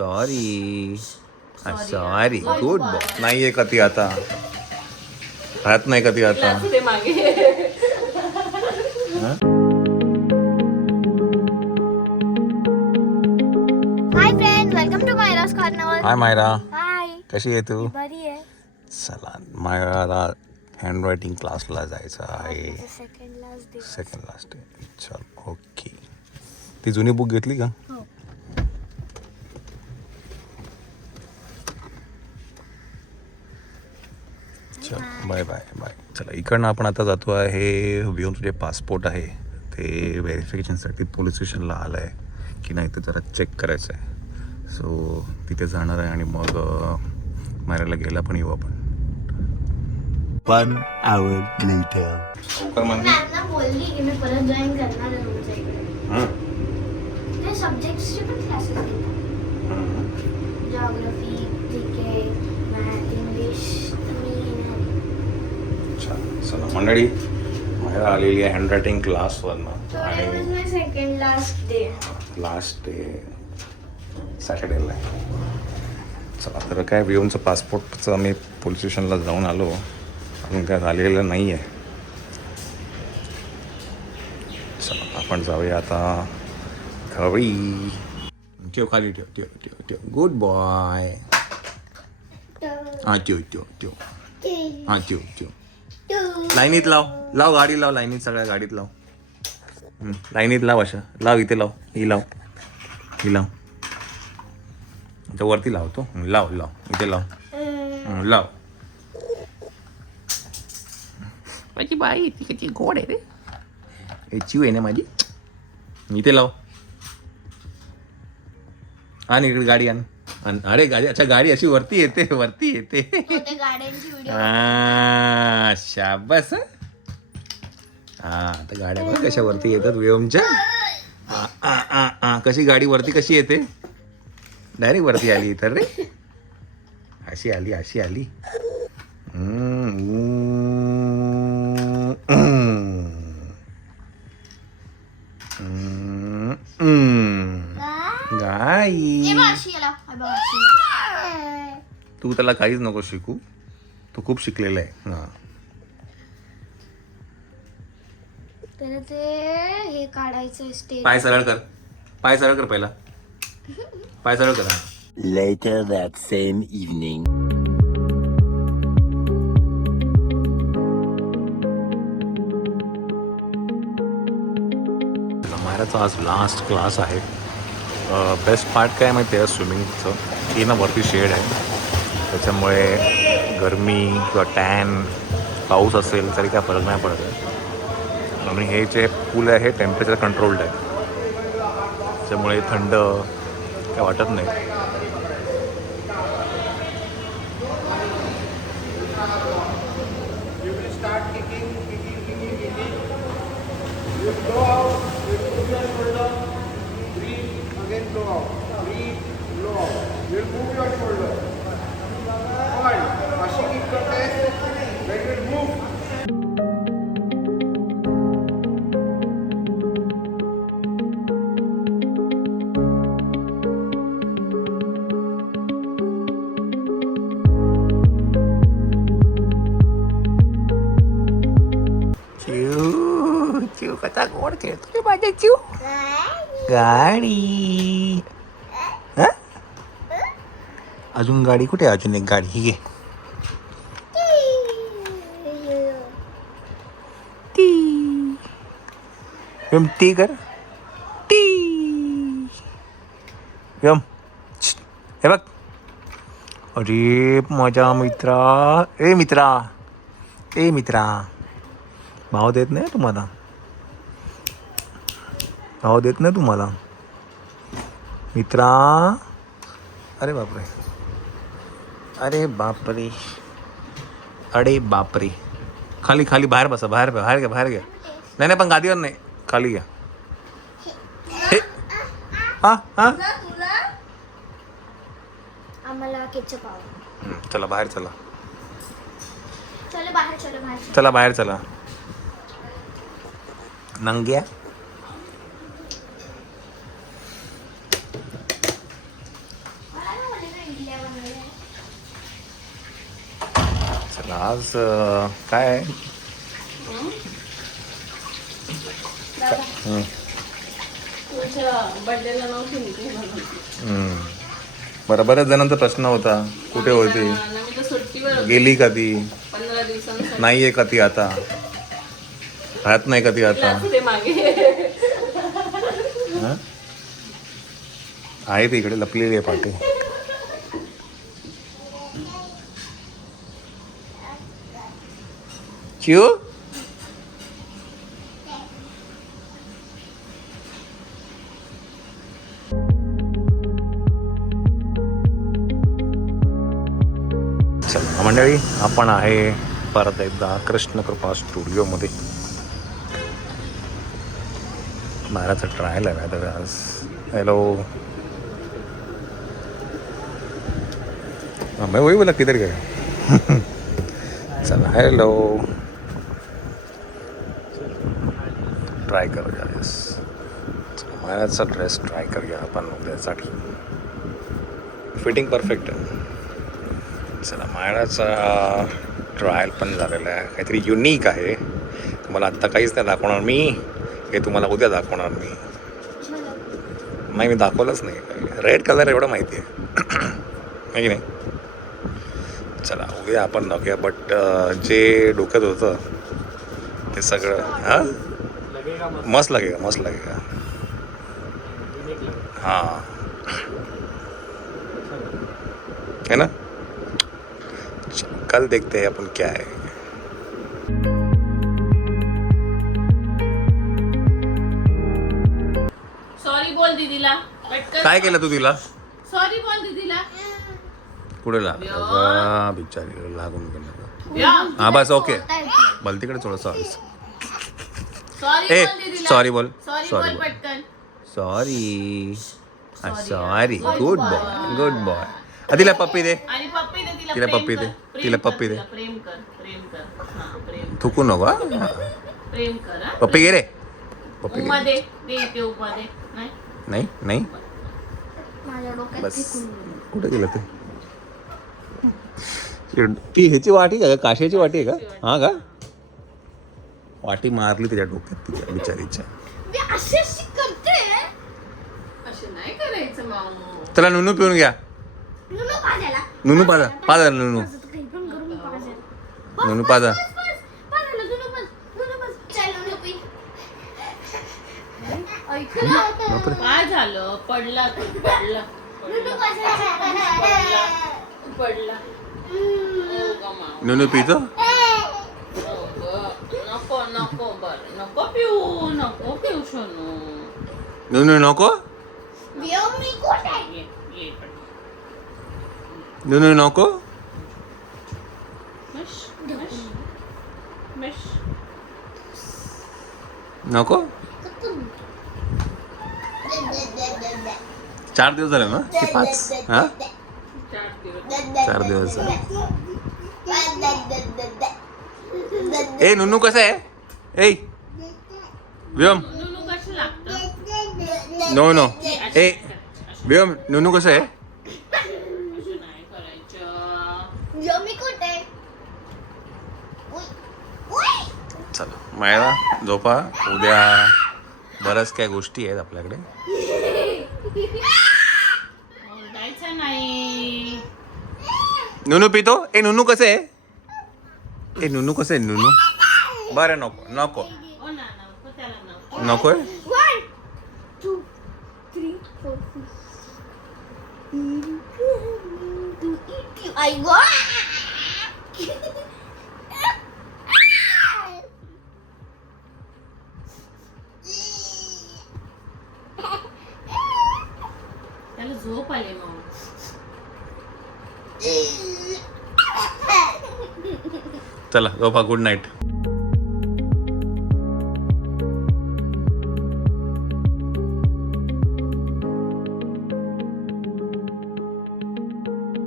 Sorry sorry good boy. नाहीये का ती आता राहत नाही का ती आता. Hi friends, welcome to Myra's carnival. Hi Myra, hi, कशी आहे तू? बरी आहे. चला मायराला हँड रायटिंग क्लासला जायचं आहे. Second second last day. चल ओके. ती जुनी बुक घेतली का? हो. चल बाय बाय बाय. चला इकडनं आपण आता जातो आहे व्ह्यूचं जे पासपोर्ट आहे ते व्हेरिफिकेशनसाठी पोलीस स्टेशनला आलं आहे की नाही ते जरा चेक करायचं आहे. सो तिथे जाणार आहे आणि मग मारायला गेला पण येऊ आपण. 1 hour later. मॅमना बोलली की मी परत जॉईन करणार आहे तुमच्या इकडे. ते सब्जेक्ट्सचे पण क्लासेस घेतात. Geography, GK, math, English. मी येणार आहे. अच्छा चला मंडळी, मायरा आलेली आहे हँड रायटिंग क्लासवरनं Today was आणि my second last day. Last day सॅटर्डेला आहे. चला तर काय व्ह्यूचं पासपोर्टचं मी पोलीस स्टेशनला जाऊन आलो, अजून काय झालेलं नाही आहे. चला आपण जाऊया आता घरी. ठेव खाली, ठेव ठेव ठेव ठेव. Good boy. हां ठेव ठेव ठेव. हां ठेव ठेव. लाईनीत लाव गाडी लाव, लाईनीत सगळ्या गाडीत लाव. लाईनीत लाव, अशा लाव, इथे लाव, ही लाव, ही लाव, इथं वरती लावतो. लाव इथे लाव, लाव. माझी बाई ती कशी गोड आहे रे. हे चिव आहे ना माझी. इथे लाव. आणि इकडे गाडी आण. अरे गाडी, अच्छा गाडी अशी वरती येते. ते गाड्यांची व्हिडिओ. शाबास. हा आता गाड्या बघ कशा वरती येतात व्योमच्या. कशी गाडी वरती कशी येते, डायरेक्ट वरती आली तर रे. अशी आली. गाई. तू त्याला काहीच नको शिकू, तू खूप शिकलेला आहे. हा तर ते हे काढायचं स्टेज. पाय सरळ कर पहिला. पाय सरळ कर. Later that same evening. मायराचा आज लास्ट क्लास आहे. बेस्ट पार्ट काय माहिती आहे, स्विमिंगचं. ही ना वरती शेड आहे, त्याच्यामुळे गरमी किंवा टॅन पाऊस असेल तरी काय फरक नाही पडत आहे. आणि हे जे पूल आहे हे टेम्परेचर कंट्रोल्ड आहे, त्याच्यामुळे थंड काय वाटत नाही. चिव कसा गोड खेळतो रे माझ्या चिव. गाडी. अजून गाडी कुठे? अजून एक गाडी ही घे. टी कर. टी यम. हे बघ. अरे माझ्या मित्रा. ए मित्रा भाव देत नाही तुम्हाला. मित्रा. अरे बापरे. खाली बाहेर बसा. बाहेर घ्या. नाही पण गादीवर नाही, खाली घ्या. आम्हाला केचप आवडतं. चला बाहेर चला. चला बाहेर चला. नंग्या. चला आज काय आहे? हम्म. बर्थडेला नव्हती मी काही बनवली. बरं बऱ्याच जणांचा प्रश्न होता कुठे होती, मी तर सुट्टीवर होते. गेली का ती, 15 दिवसांसाठी नाहीये का ती आता, राहत नाही का ती आता, ते मागे हं? आहे ती इकडे लपलेली आहे पाठी. चिऊ चला मंडळी, आपण आहे परत एकदा कृष्णकृपा स्टुडिओमध्ये. बाहेरचा ट्रायल आहे तर आज. हेलो मैं वही बोला किधर गए. चला हॅलो, ट्राय करूया. यस, माझ्याचा ड्रेस ट्राय करूया आपण उद्यासाठी. फिटिंग परफेक्ट आहे. चला, मायराचा ट्रायल पण झालेला आहे. काहीतरी युनिक आहे. तुम्हाला आत्ता काहीच नाही दाखवणार मी, हे तुम्हाला उद्या दाखवणार मी. नाही, मी दाखवलंच नाही. रेड कलर एवढं माहिती आहे की नाही. चला उद्या आपण दाखवूया. बट जे डोक्यात होतं ते सगळं हां मस्त लगेगा, मस्त लगेगा. हाँ है ना. कल देखते हैं अपन क्या है. सॉरी बोल दीदीला पटकन. काय केलं तू तिला. सॉरी बोल दीदीला. कुठे लागलं बिचारी, लागून गेलं. या हा बस ओके. बल तिकडे थोडं सॉरी. सॉरी ए बोल दीदीला. सॉरी बोल. सॉरी सॉरी बोल बोल. पटकन. Sorry. Sorry. Good boy, good boy. तिला पप्पी दे. आणि पप्पी दे तिला. तिला प्रेम पप्पी कर, दे. प्रेम तिला कर, पप्पी दे. तिला प्रेम कर, प्रेम कर. हां प्रेम, थुकू नको हा. प्रेम कर. हां पप्पी घे रे. पप्पी उमा घे. दे, दे इथे उमा दे. नाही नाही नाही माझ्या डोक्यात बस. टिकून गेलं. कुठे गेलं ते. ती ह्याची वाटी का, काशाची वाटी आहे का. हा का, वाटी मारली त्याच्या डोक्यात तिच्या बिचारीच्या. मी अशी करते. असं नाही करायचं माऊ. चला नुनू पिऊन घ्या. नुनू पाजायला. नुनू पाजा, पाजा नुनू. माझं तर काही पण करून पाजायला. नुनू पाजा. पाजायला नुनू पाज. नुनू पाज. चल नुनू पी. ऐकलं? बापरे. काय झालं. पडला तू. पडला नुनू पाजायला. पडला. ओ ग माऊ. नुनू पितो. ओ ग. नको नको बरं नको पिऊ. नको पिऊ सोनू. नुनू नको. देव मी कुठे? ये ये पटकन. नुनू नको. मश मश मश. नको. 4 दिवस झाले ना की 5. हा 4 दिवस. 4 दिवस झाले. ए नुनू कसं आहे. ए व्योम. नुनू कसं लागतं. No no. ए व्योम, नुनू कसं आहे. असं नाही करायचं. देव मी कुठे? उय. उय. चला मायरा झोपा. उद्या बऱ्याच काय गोष्टी आहेत आपल्याकडे. ओरडायचं नाही. नुनू पितो. ए नुनू कसं आहे. ए नुनू कसं आहे नुनू. बरं नको नको ओ ना नको त्याला नको. नकोय. 1 2 3 4 5. आई गो. त्याला झोप आले मग. चला झोपा. Good night.